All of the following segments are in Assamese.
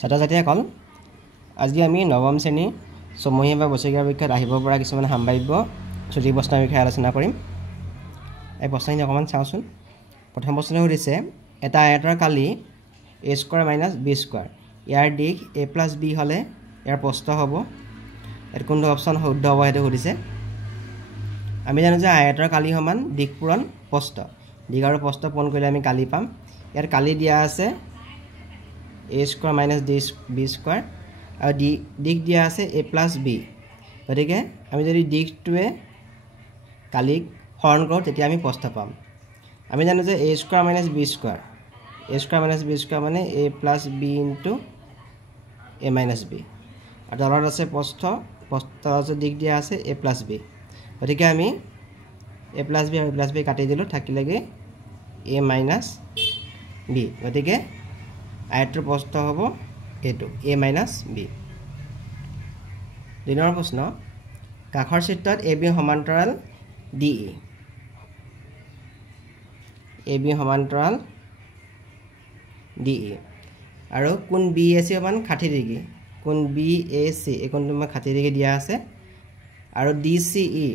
ছাত্ৰ-ছাত্ৰীসকল আজি আমি নৱম শ্ৰেণী সমহীয়া বা বছৰীয়া পৰীক্ষাত আহিব পৰা কিছুমান সাম্ভাব্য চুটি প্ৰশ্নৰ বিষয়ে আলোচনা কৰিম। এই প্ৰশ্নখিনি অকণমান চাওঁচোন। প্ৰথম প্ৰশ্নটো সুধিছে এটা আয়তৰ কালি a square minus b square ইয়াৰ দিশ a প্লাছ b হ'লে ইয়াৰ প্ৰস্থ হ'ব। ইয়াত কোনটো অপশ্যন শুদ্ধ হ'ব সেইটো সুধিছে। আমি জানো যে আয়তৰ কালি সমান দিশ পূৰণ প্ৰস্থ। দিশ আৰু প্ৰস্থ পূৰণ কৰিলে আমি কালি পাম। ইয়াত কালি দিয়া আছে a square minus b square আৰু দিশ দিয়া আছে a প্লাছ b। গতিকে আমি যদি দিশটোৱে কালিক হৰণ কৰোঁ তেতিয়া আমি প্ৰস্থ পাম। আমি জানো যে a square minus b square মানে a plus b into a minus b আৰু তলত আছে তলত দিশ দিয়া আছে a প্লাছ b। গতিকে আমি a প্লাছ b আৰু a প্লাছ b কাটি দিলোঁ, থাকিলেগৈ a মাইনাছ b। গতিকে আয়তৰ প্ৰস্থ হ'ব এইটো a মাইনাছ b। 2 নম্বৰ প্ৰশ্ন কাষৰ চিত্ৰত ab সমান্তৰাল de আৰু কোন BAC সমান 60 ডিগ্ৰী। কোন BAC এই কোণটো আমাৰ 60 ডিগ্ৰী দিয়া আছে আৰু DCE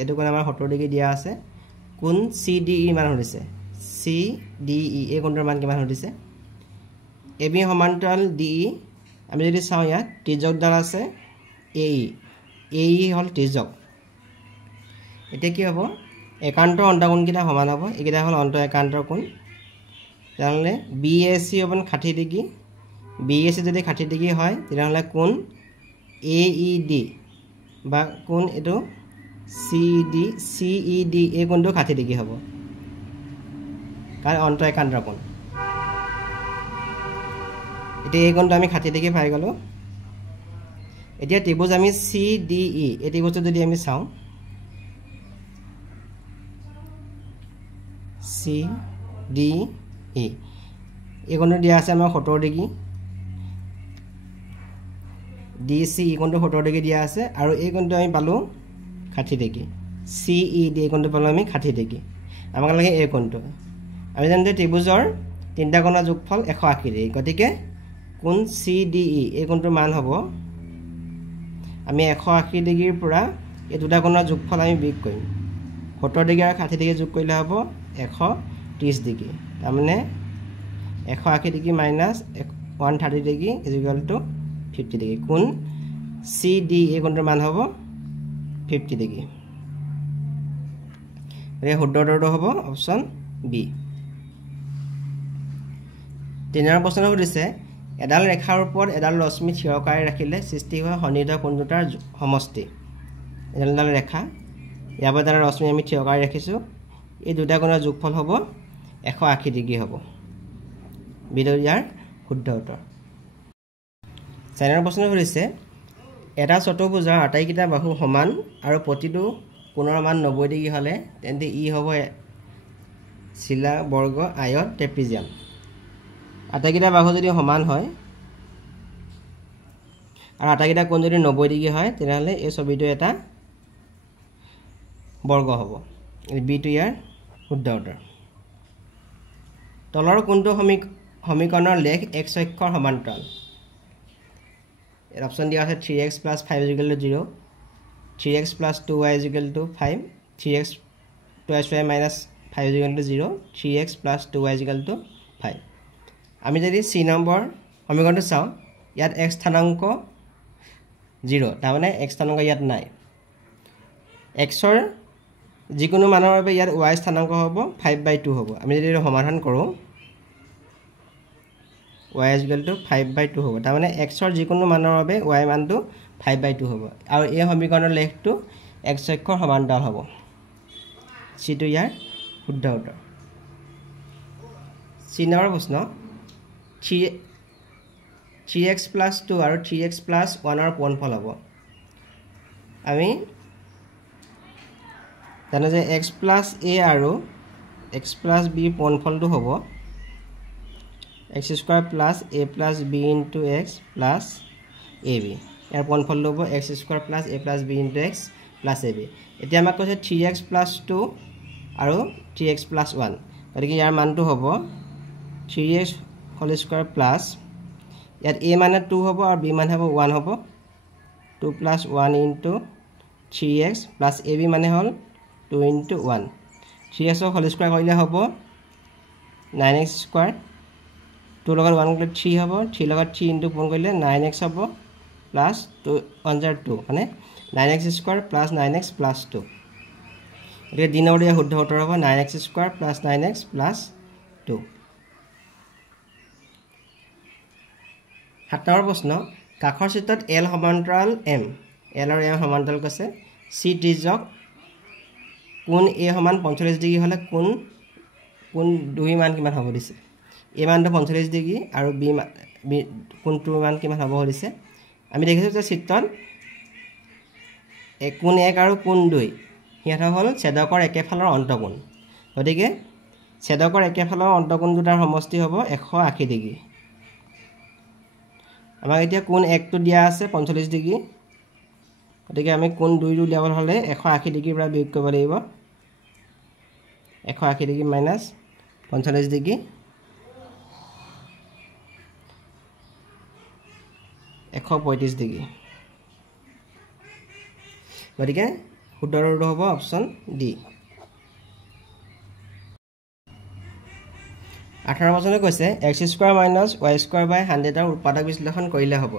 এইটো কোণ আমাৰ 70 ডিগ্ৰী দিয়া আছে। কোন CDE মান সুধিছে। CDE এই কোণটোৰ মান কিমান সুধিছে। AB সমান্তৰাল DE আমি যদি চাওঁ ইয়াত ত্ৰিজ্যকডাল আছে AE হ'ল ত্ৰিজ্যক। এতিয়া কি হ'ব একান্তৰ অন্তঃকোণকেইটা সমান হ'ব। এইকেইটা হ'ল অন্ত একান্তৰ কোণ। তেতিয়াহ'লে BAC সমান 60 ডিগ্ৰী। BAC যদি 60 ডিগ্ৰী হয় তেতিয়াহ'লে কোণ AED বা কোণ এইটো CED এই কোণটো 60 ডিগ্ৰী হ'ব কাৰণ অন্ত একান্তৰ কোণ। এতিয়া এই কোণটো আমি 60 ডিগ্ৰী পাই গ'লোঁ। এতিয়া ত্ৰিভুজ আমি CDE এই ত্ৰিভুজটো যদি আমি চাওঁ CDE এই কোণটো দিয়া আছে আমাৰ 70 ডিগ্ৰী। DC এই কোণটো 70 ডিগ্ৰী দিয়া আছে আৰু এই কোণটো আমি পালোঁ 60 ডিগ্ৰী। CED এই কোণটো পালোঁ আমি 60 ডিগ্ৰী। আমাক লাগে এই কোণটো। আমি জানো যে ত্ৰিভুজৰ তিনিটা কোণৰ যোগফল 180 ডিগ্ৰী। গতিকে কোণ CDE এই কোণটোৰ মান হ'ব আমি 180 ডিগ্ৰীৰ পৰা এই দুটা কোণৰ যোগফল আমি বিয়োগ কৰিম। 70 ডিগ্ৰী আৰু 60 ডিগ্ৰী যোগ কৰিলে হ'ব 130 ডিগ্ৰী। তাৰমানে 180 degree minus 130 degree equal to 50 degree. কোণ CDE এই কোণটোৰ মান হ'ব 50 ডিগ্ৰী। গতিকে শুদ্ধ উত্তৰটো হ'ব অপশ্যন বি। 3 নম্বৰ প্ৰশ্নটো সুধিছে এডাল ৰেখাৰ ওপৰত এডাল ৰশ্মি থিয়কাই ৰাখিলে সৃষ্টি হোৱা সন্নিহিত কোণ দুটাৰ সমষ্টি। এডাল ৰেখা ইয়াৰ পৰা এডাল ৰশ্মি আমি থিয়কাই ৰাখিছোঁ। এই দুটা কোণৰ যোগফল হ'ব 180 ডিগ্ৰী হ'ব। বিটো ইয়াৰ শুদ্ধ উত্তৰ। 4 নম্বৰ প্ৰশ্ন সুধিছে এটা চতুৰ্ভুজৰ আটাইকেইটা বাহু সমান আৰু প্ৰতিটো কোণৰ মান 90 ডিগ্ৰী হ'লে তেন্তে ই হ'ব চিলা বৰ্গ আয়ত ট্ৰেপিজিয়াম। আটাইকেইটা বাহু যদি সমান হয় আৰু আটাইকেইটা কোণ যদি 90 ডিগ্ৰী হয় তেতিয়াহ'লে এই ছবিটো এটা বৰ্গ হ'ব। বিটো ইয়াৰ শুদ্ধ উত্তৰ। তলৰ কোনটো সমীকৰণৰ লেখ x অক্ষৰ সমান্তৰাল। অপশ্যন দিয়া আছে 3x + 5 = 0, 3x + 2y = 5, 3x + 2y - 5 = 0, 3x + 2y = 5। আমি যদি C নম্বৰ সমীকৰণটো চাওঁ ইয়াত x স্থানাংক 0, তাৰমানে x স্থানাংক ইয়াত নাই। xৰ যিকোনো মানৰ বাবে ইয়াত y স্থানাংক হ'ব 5/2 হ'ব। আমি যদি এইটো সমাধান কৰোঁ y = 5/2 হ'ব। তাৰমানে xৰ যিকোনো মানৰ বাবে y মানটো 5/2 হ'ব আৰু এই সমীকৰণৰ লেখটো x অক্ষৰ সমান্তৰাল হ'ব। চিটো ইয়াৰ শুদ্ধ উত্তৰ। 3 নম্বৰ প্ৰশ্ন 3x + 2 আৰু 3x + 1ৰ পূৰণফল হ'ব। আমি জানো যে x + a আৰু x + b পূৰণফলটো হ'ব x² + a + b * x + ab। ইয়াৰ পূৰণফলটো হ'ব x² + a + b * x + ab। এতিয়া আমাক কৈছে 3x + 2 আৰু 3x + 1। গতিকে ইয়াৰ মানটো হ'ব 3x² + ইয়াত a মানে 2 হ'ব আৰু b মানে হ'ব 1 হ'ব 2 + 1 * 3x + ab মানে হ'ল 2 * 1 3x ৰ হোল স্কয়াৰ কৰিলে হ'ব 9x স্কয়াৰ 2 লগত 1 কৰিলে 3 হ'ব 3 লগত 3 * পূৰণ কৰিলে 9x হ'ব প্লাস 2 1 2 মানে 9x square plus 9x plus 2 এতিয়া দিনৰ দিয়া শুদ্ধ উত্তৰ হ'ব 9x square plus 9x plus 2 7 number প্ৰশ্ন কাখৰ চিত্ৰত L সমান্তৰাল M L আৰু M সমান্তৰাল কৈছে C ত্ৰিজ্যক কোণ A সমান 45 ডিগ্ৰী হলে কোণ 2 মান কিমান হ'ব দিছে A মানটো 45 ডিগ্ৰী আৰু B কোণটোৰ মান কিমান হ'ব দিছে আমি দেখিছো যে চিত্ৰত কোণ 1 আৰু কোণ 2 হিয়াটা হল ছেদকৰ একেফালৰ অন্তকোণ গতিকে ছেদকৰ একেফালৰ অন্তকোণ দুটাৰ সমষ্টি হ'ব 180 ডিগ্ৰী আমাক এতিয়া কোণ 1 টো দিয়া আছে 45 ডিগ্ৰী গতিকে আমি কোণ 2 টো উলিয়াব হলে 180 ডিগ্ৰীৰ পৰা বিয়োগ কৰিব লাগিব 180 ডিগ্ৰী মাইনাস 45 ডিগ্ৰী 135 ডিগ্ৰী গতিকে শুদ্ধ উত্তৰ হ'ব অপচন ডি 18 বছৰে কৈছে x² - y² / 100 ৰ উৎপাদক বিশ্লেষণ কৰিলে হ'ব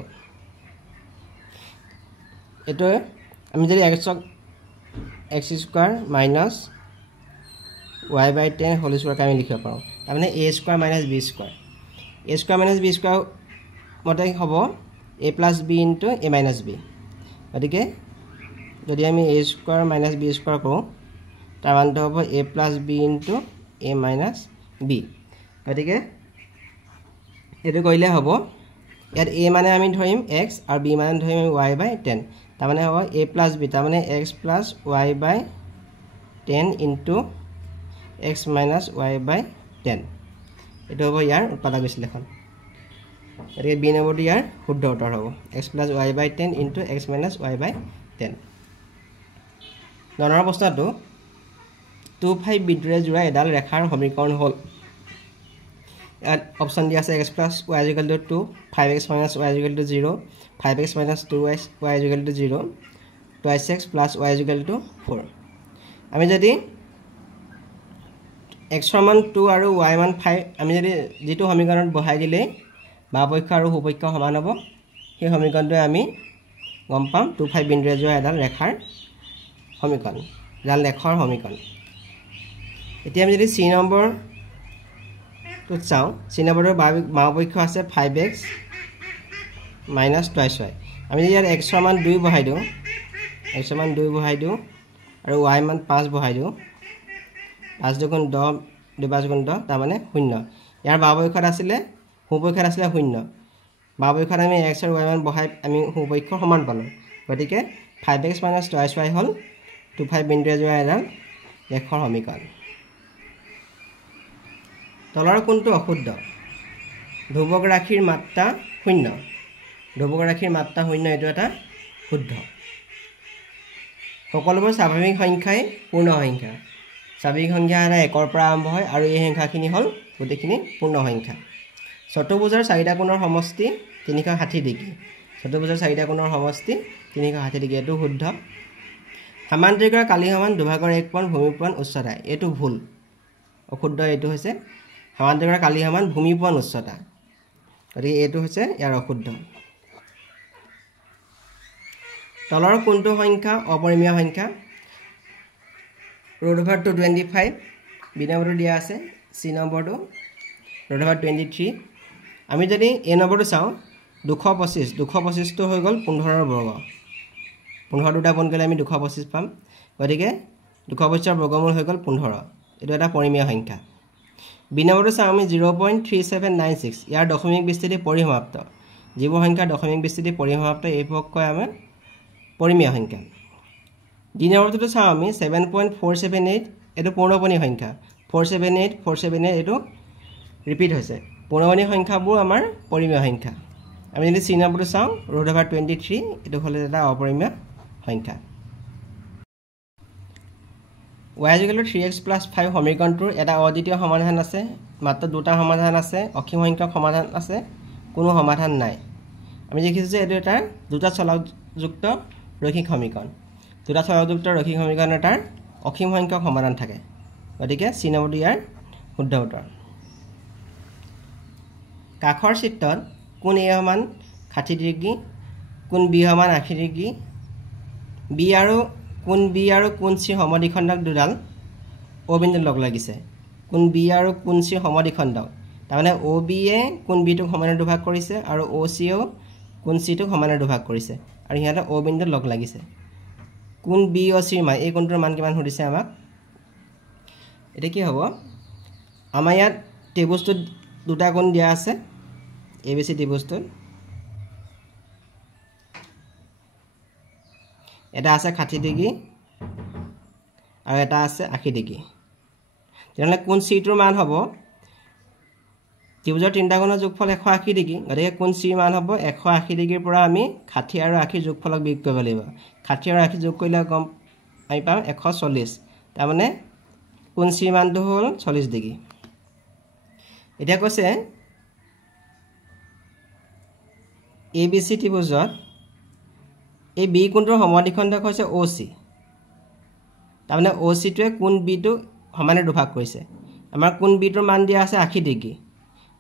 এটো আমি যদি x² - y/10 হোল স্কয়াৰ আমি লিখিব পাৰো মানে a² - b² a² - b² মতে হ'ব a + b * a - b গতিকে যদি আমি a² - b² কৰো তাৰ মানটো হ'ব a + b * a - b গতিকে এটো কৰিলে হ'ব ইয়াত a মানে আমি ধৰিম x আৰু b মানে ধৰিম y/10 তাৰ মানে হ'ব a + b তাৰ মানে x + y/10 * x - y/10 এটো হ'ব ইয়াৰ উৎপাদক বিশ্লেষণ গতিকে b নম্বৰটো ইয়াৰ শুদ্ধ উত্তৰ হ'ব x + y/10 * x - y/10 number প্ৰশ্নটো 2 5 বিন্দুৰে জোৰা এডাল ৰেখাৰ সমীকৰণ হ'ল ইয়াত অপচন দিয়া আছে x + y = 2 5x - y = 0 5x - 2y = 0 2x + y = 4 আমি যদি x ৰ মান 2 আৰু y মান 5 আমি যদি যেটো সমীকৰণত বহাই দিলে বামপক্ষ আৰু সোঁপক্ষ সমান হ'ব সেই সমীকৰণটো আমি গম পাম 2 5 বিন্দুৰে জোৰা এডাল ৰেখাৰ সমীকৰণ জাল লেখৰ সমীকৰণ এতিয়া আমি যদি c নম্বৰ তো চাও c নম্বৰৰ বামপক্ষ আছে 5x - 2y আমি ইয়াৰ x ৰ মান 2 বহাই দিও x ৰ মান 2 বহাই দিও আৰু y মান 5 বহাই দিও 5 * 2 = 10 2 5 * 10 তাৰ মানে 0 ইয়াৰ বামপক্ষত আছিল সোঁপক্ষত আছিল 0 বামপক্ষত আমি x আৰু y মান বহাই আমি সোঁপক্ষ সমান পালো গতিকে 5x - 2y হ'ল 2 5 বিন্দুৰে জোৰা এডাল ৰেখাৰ সমীকৰণ তলৰ কোণটো অশুদ্ধ ধ্ৰুৱক ৰাশিৰ মাত্ৰা 0 ধ্ৰুৱক ৰাশিৰ মাত্ৰা 0 এটো এটা শুদ্ধ সকলোবোৰ স্বাভাৱিক সংখ্যাই পূৰ্ণ সংখ্যা স্বাভাৱিক সংখ্যা এটা 1 ৰ পৰা আৰম্ভ হয় আৰু এই সংখ্যাখিনি হ'ল গোটেইখিনি পূৰ্ণ সংখ্যা চতুৰ্ভুজৰ চাৰিটা কোণৰ সমষ্টি 360 ডিগ্ৰী চতুৰ্ভুজৰ চাৰিটা কোণৰ সমষ্টি 360 ডিগ্ৰী এটো শুদ্ধ সমান্তৰিকৰ কালি সমান দুভাগৰ 1 কোণ ভূমিপূৰণ উচ্চতা এটো ভুল অশুদ্ধ এটো হৈছে সমান্তৰিকৰ কালি সমান ভূমিপূৰণ উচ্চতা গতিকে এটো হৈছে ইয়াৰ অশুদ্ধ তলৰ কোণটো সংখ্যা অপৰিমেয় সংখ্যা √225 বি নম্বৰটো দিয়া আছে সি নম্বৰটো √23 আমি যদি এ নম্বৰটো চাও 225 টো হৈ গল 15 বৰ্গ 15 দুটা গুণ কৰিলে আমি 225 পাম গতিকে 225 ৰ বৰ্গমূল হৈ গল 15 এটো এটা পৰিমেয় সংখ্যা বি নম্বৰটো চাও আমি 0.3796 ইয়াৰ দশমিক বিস্তৃতি পৰিসমাপ্ত যিবোৰ সংখ্যা দশমিক বিস্তৃতি পৰিসমাপ্ত এই পক্ষই আমাৰ পৰিমেয় সংখ্যা ডি নম্বৰটো চাও আমি 7.478 এটো পূৰ্ণপনী সংখ্যা 478 এটো ৰিপিট হৈছে পূৰ্ণপনী সংখ্যাবোৰ আমাৰ পৰিমেয় সংখ্যা আমি যদি সি নম্বৰটো চাও √23 এটো হলে এটা অপৰিমেয় সংখ্যা y = 3x + 5 সমীকৰণটোৰ এটা অদ্বিতীয় সমাধান আছে মাত্ৰ দুটা সমাধান আছে অসীম সংখ্যক সমাধান আছে কোনো সমাধান নাই আমি দেখিছোঁ যে এইটো এটা দুটা চলকযুক্ত ৰৈখিক সমীকৰণ দুটা চলকযুক্ত ৰৈখিক সমীকৰণ এটাৰ অসীম সংখ্যক সমাধান থাকে গতিকে চি নম্বৰটো ইয়াৰ শুদ্ধ উত্তৰ কাখৰ চিত্ৰত কোন এ সমান 60 ডিগ্ৰী কোন বি সমান 80 ডিগ্ৰী বি আৰু কোন চি সমদ্বিখণ্ডক দুডাল ও বিন্দুত লগ লাগিছে কোন বি আৰু কোন চি সমদ্বিখণ্ডক তাৰমানে ও বি এ কোন বি টোক সমানে দুভাগ কৰিছে আৰু ও চি ও কোন চি টোক সমানে দুভাগ কৰিছে আৰু ইহঁতে ও বিন্দুত লগ লাগিছে কোন বি ও চি মান এই কোণটোৰ মান কিমান সুধিছে আমাক এটা কি হ'ব আমাৰ ইয়াত ত্ৰিভুজটোত দুটা কোণ দিয়া আছে এবিসি ত্ৰিভুজটোত এটা আছে 60 ডিগ্ৰী আৰু এটা আছে 80 ডিগ্ৰী তেনে কোন চি টোৰ মান হ'ব ত্ৰিভুজৰ তিনিটা কোণৰ যোগফল 180 ডিগ্ৰী গতিকে কোন চি মান হ'ব 180 ডিগ্ৰীৰ পৰা আমি 60 আৰু 80 যোগফলক বিয়োগ কৰিব লাগিব 60 আৰু 80 যোগ কৰিলে কম আমি পাম 140 তাৰমানে কোন চি মানটো হ'ল 40 ডিগ্ৰী এতিয়া কৈছে এবিসি ত্ৰিভুজত এই বি কোণটোৰ সমদ্বিখণ্ডক হৈছে ও চি তাৰমানে ও চি টোৱে কোন বি টো সমানে দুভাগ কৰিছে আমাৰ কোন বি টোৰ মান দিয়া আছে 80 ডিগ্ৰী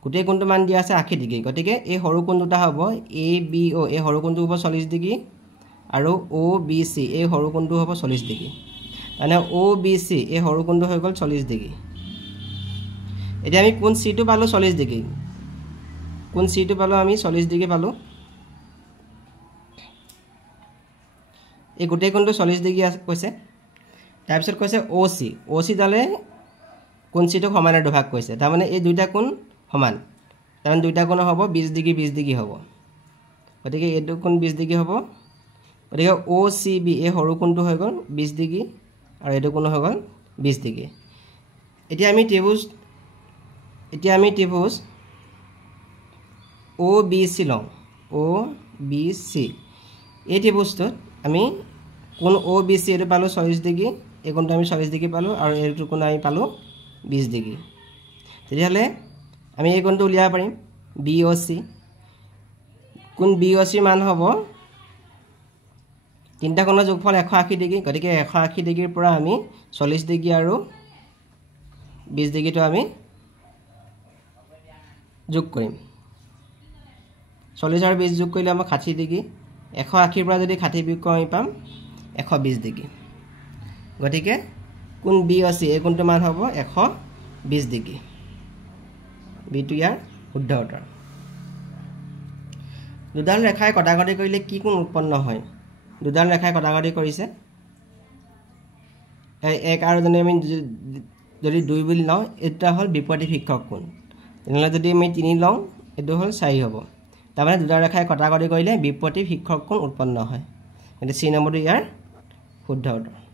গোটেই কোণটোৰ মান দিয়া আছে 80 ডিগ্ৰী গতিকে এই সৰু কোণ দুটা হ'ব এ বি ও এই সৰু কোণটো হ'ব 40 ডিগ্ৰী আৰু ও বি চি এই সৰু কোণটো হ'ব 40 ডিগ্ৰী মানে ও বি চি এই সৰু কোণটো হৈ গ'ল 40 ডিগ্ৰী এতিয়া আমি কোন চি টো পালো 40 ডিগ্ৰী কোন চি টো পালো আমি 40 ডিগ্ৰী পালো এই গোটেই কোণটো 40 ডিগ্ৰী কৈছে তাৰ পিছত কৈছে ও চি ডালে কোন চি টোক সমানে দুভাগ কৰিছে তাৰমানে এই দুইটা কোণ সমান তাৰমানে দুইটা কোণ হ'ব 20 ডিগ্ৰী হ'ব গতিকে এইটো কোণ 20 ডিগ্ৰী হ'ব গতিকে ও চি বি এই সৰু কোণটো হৈ গ'ল 20 ডিগ্ৰী আৰু এইটো কোণ হৈ গ'ল 20 ডিগ্ৰী এতিয়া আমি ত্ৰিভুজ ও বি চি লওঁ ও বি চি এই ত্ৰিভুজটোত আমি কোণ ও বি চি এইটো পালোঁ 40 ডিগ্ৰী এই কোণটো আমি 40 ডিগ্ৰী পালোঁ আৰু এইটো কোণ আমি পালোঁ 20 ডিগ্ৰী তেতিয়াহ'লে আমি এই কোণটো উলিয়াব পাৰিম বি ও চি কোণ বি ও চি মান হ'ব তিনিটা কোণৰ যোগফল 180 ডিগ্ৰী গতিকে 180 ডিগ্ৰীৰ পৰা আমি 40 ডিগ্ৰী আৰু 20 ডিগ্ৰীটো আমি যোগ কৰিম 40 আৰু 20 যোগ কৰিলে আমাক 60 ডিগ্ৰী 180 পৰা যদি 60 বিয়োগ কৰোঁ আমি পাম 120 ডিগ্ৰী গতিকে কোণ বি ও চি এই কোণটোৰ মান হ'ব 120 ডিগ্ৰী বিটো ইয়াৰ শুদ্ধ উত্তৰ দুডাল ৰেখাই কটাকটি কৰিলে কি কোণ উৎপন্ন হয় দুডাল ৰেখাই কটাকটি কৰিছে এক আৰু যদি 2 বুলি লওঁ এটা হ'ল বিপৰীত শিক্ষক কোণ তেনেহ'লে যদি আমি 3 লওঁ এইটো হ'ল 4 হ'ব তাৰমানে দুডাল ৰেখাই কটাকটি কৰিলে বিপৰীত শিক্ষক কোণ উৎপন্ন হয় গতিকে চি নম্বৰটো ইয়াৰ শুদ্ধ উত্তৰ